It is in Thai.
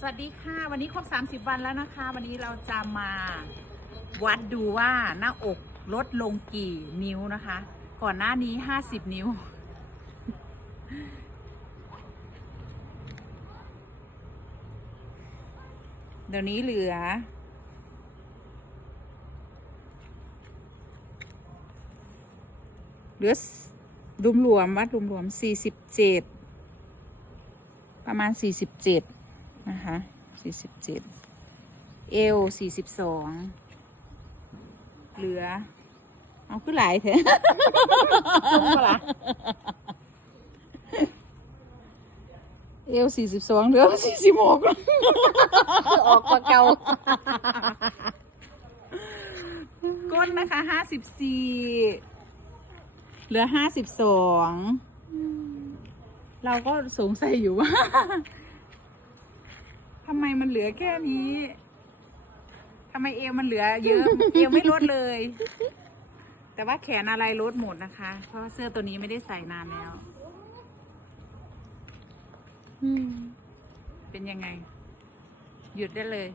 สวัสดีค่ะ วันนี้ครบ 30 วันแล้วนะคะ วันนี้เราจะมาวัดดูว่าหน้าอกลดลงกี่นิ้วนะคะ ก่อนหน้านี้ 50 นิ้ว เดี๋ยวนี้เหลือ เหลือรวมรวมวัดรวมรวมสี่สิบเจ็ดประมาณสี่สิบเจ็ด นะคะสี่สิบเจ็ดเอวสี่สิบสองเหลือ เอาขึ้นหลายเถอะจุ้มปะล่ะเอวสี่สิบสองเหลือสี่สิบหกออกกว่าเก่าก้นนะคะห้าสิบสี่เหลือห้าสิบสองเราก็สงสัยอยู่ว่า ทำไมมันเหลือแค่นี้ทำไมเอวมันเหลือ เยอะ เอวไม่ลดเลย แต่ว่าแขนอะไรลดหมดนะคะ เพราะว่าเสื้อตัวนี้ไม่ได้ใส่นานแล้ว เป็นยังไง หยุดได้เลย